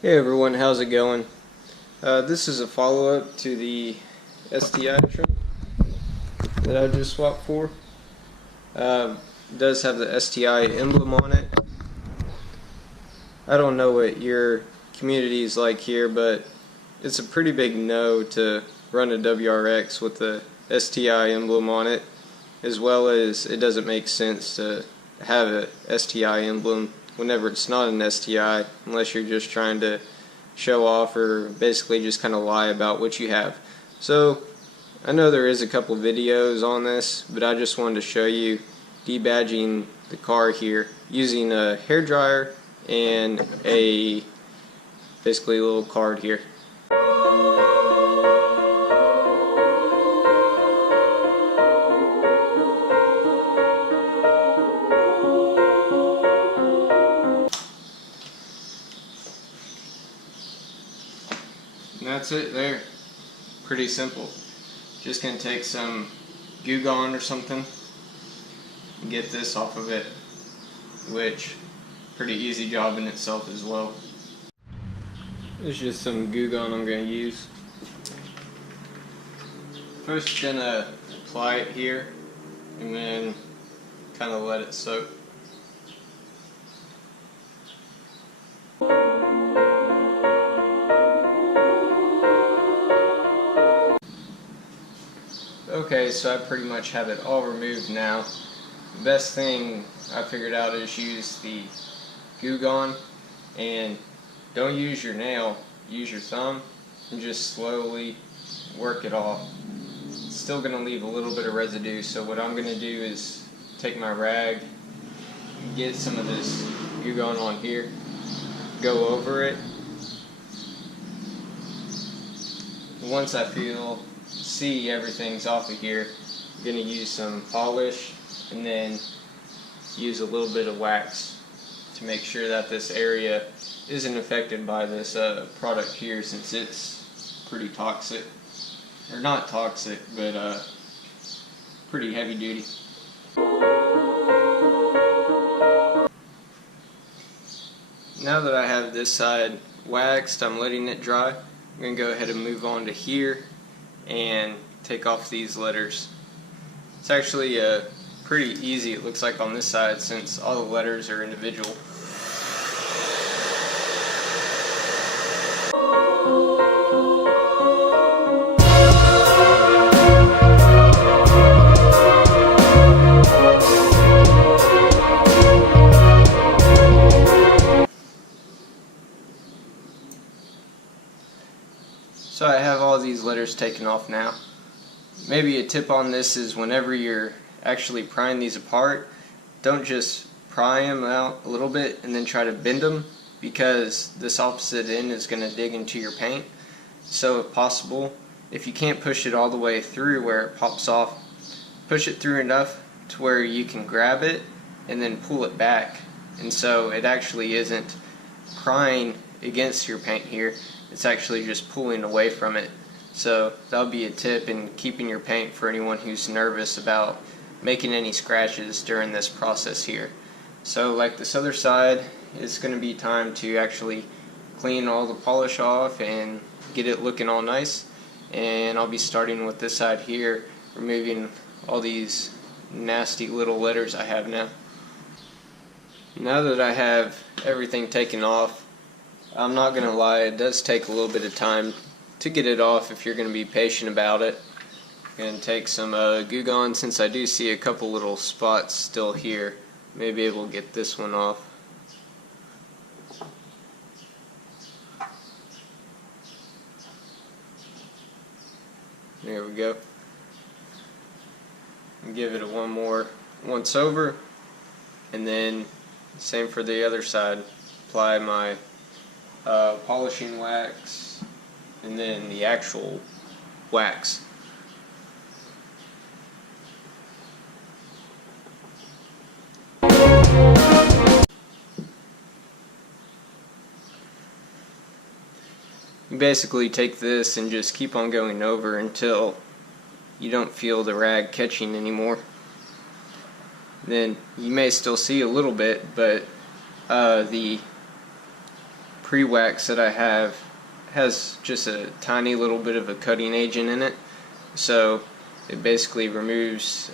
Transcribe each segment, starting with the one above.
Hey everyone, how's it going? This is a follow-up to the STI trim that I just swapped for. It does have the STI emblem on it. I don't know what your community is like here, but it's a pretty big no to run a WRX with the STI emblem on it, as well as it doesn't make sense to have a STI emblem whenever it's not an STI, unless you're just trying to show off or basically just kind of lie about what you have. So I know there is a couple videos on this, but I just wanted to show you debadging the car here using a hairdryer and basically a little card here. And that's it there. Pretty simple. Just gonna take some Goo Gone or something and get this off of it, which pretty easy job in itself as well. It's just some Goo Gone I'm gonna use. First gonna apply it here and then kind of let it soak. Okay, so I pretty much have it all removed now. The best thing I figured out is use the Goo Gone, and don't use your nail, use your thumb and just slowly work it off. It's still going to leave a little bit of residue, so what I'm going to do is take my rag, get some of this Goo Gone on here, go over it. Once I see everything's off of here, I'm going to use some polish and then use a little bit of wax to make sure that this area isn't affected by this product here, since it's pretty toxic. Or not toxic, but pretty heavy duty. Now that I have this side waxed, I'm letting it dry. I'm going to go ahead and move on to here and take off these letters. It's actually pretty easy, it looks like, on this side, since all the letters are individual. So I have all these letters taken off now. Maybe a tip on this is whenever you're actually prying these apart, don't just pry them out a little bit and then try to bend them, because this opposite end is going to dig into your paint. So if possible, if you can't push it all the way through where it pops off, push it through enough to where you can grab it and then pull it back. And so it actually isn't prying against your paint here, it's actually just pulling away from it. So that'll be a tip in keeping your paint for anyone who's nervous about making any scratches during this process here. So like this other side, it's going to be time to actually clean all the polish off and get it looking all nice. And I'll be starting with this side here, removing all these nasty little letters I have now. Now that I have everything taken off, I'm not going to lie, it does take a little bit of time to get it off if you're going to be patient about it. I'm going to take some Goo Gone, since I do see a couple little spots still here. Maybe able to get this one off. There we go. And give it a one more once over, and then same for the other side. Apply my polishing wax and then the actual wax. You basically take this and just keep on going over until you don't feel the rag catching anymore. Then you may still see a little bit, but the pre-wax that I have has just a tiny little bit of a cutting agent in it, so it basically removes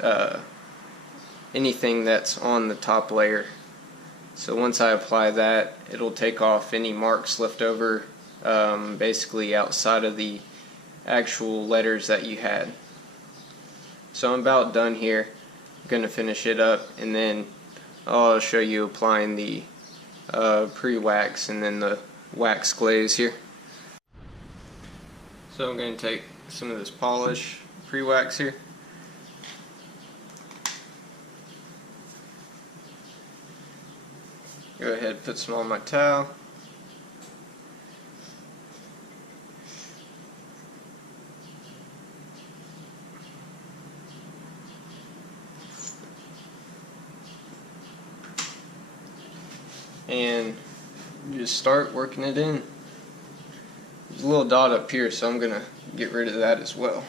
anything that's on the top layer. So once I apply that, it'll take off any marks left over basically outside of the actual letters that you had. So I'm about done here. I'm going to finish it up, and then I'll show you applying the pre-wax and then the wax glaze here. So I'm going to take some of this polish pre-wax here. Go ahead and put some on my towel. And just start working it in. There's a little dot up here, so I'm going to get rid of that as well.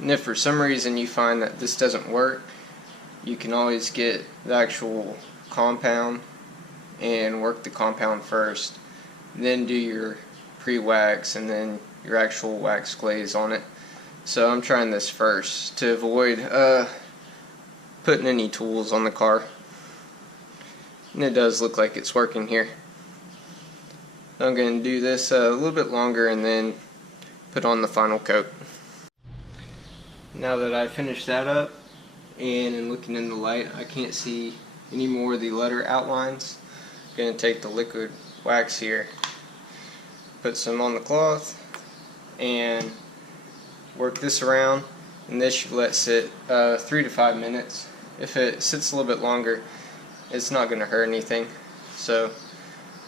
And if for some reason you find that this doesn't work, you can always get the actual compound and work the compound first, then do your pre-wax and then your actual wax glaze on it. So I'm trying this first to avoid putting any tools on the car. And it does look like it's working here. I'm going to do this a little bit longer and then put on the final coat. Now that I finished that up and in looking in the light, I can't see any more of the letter outlines. I'm going to take the liquid wax here, put some on the cloth, and work this around, and this should let sit 3 to 5 minutes. If it sits a little bit longer, it's not going to hurt anything. So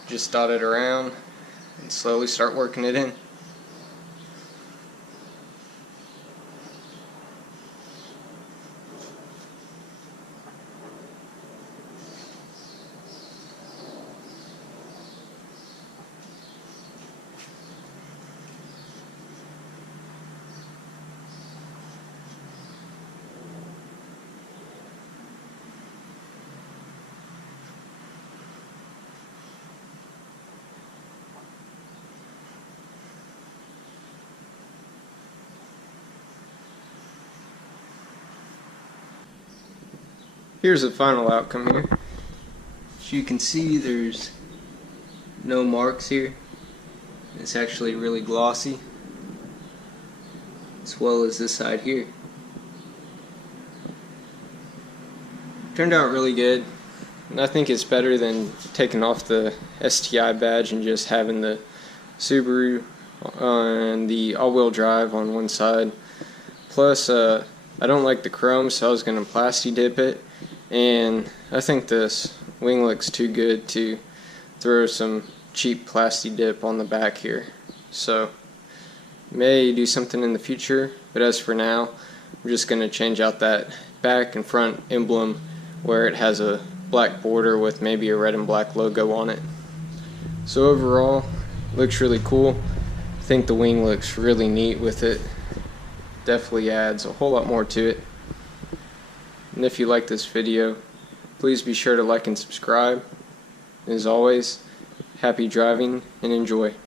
just dot it around and slowly start working it in. Here's the final outcome here. As you can see, there's no marks here. It's actually really glossy, as well as this side here. Turned out really good, and I think it's better than taking off the STI badge and just having the Subaru and the all-wheel drive on one side. Plus, I don't like the chrome, so I was going to plasti dip it. And I think this wing looks too good to throw some cheap plasti dip on the back here. So may do something in the future, but as for now, I'm just going to change out that back and front emblem where it has a black border with maybe a red and black logo on it. So overall, it looks really cool. I think the wing looks really neat with it. Definitely adds a whole lot more to it. And if you like this video, please be sure to like and subscribe. As always, happy driving and enjoy.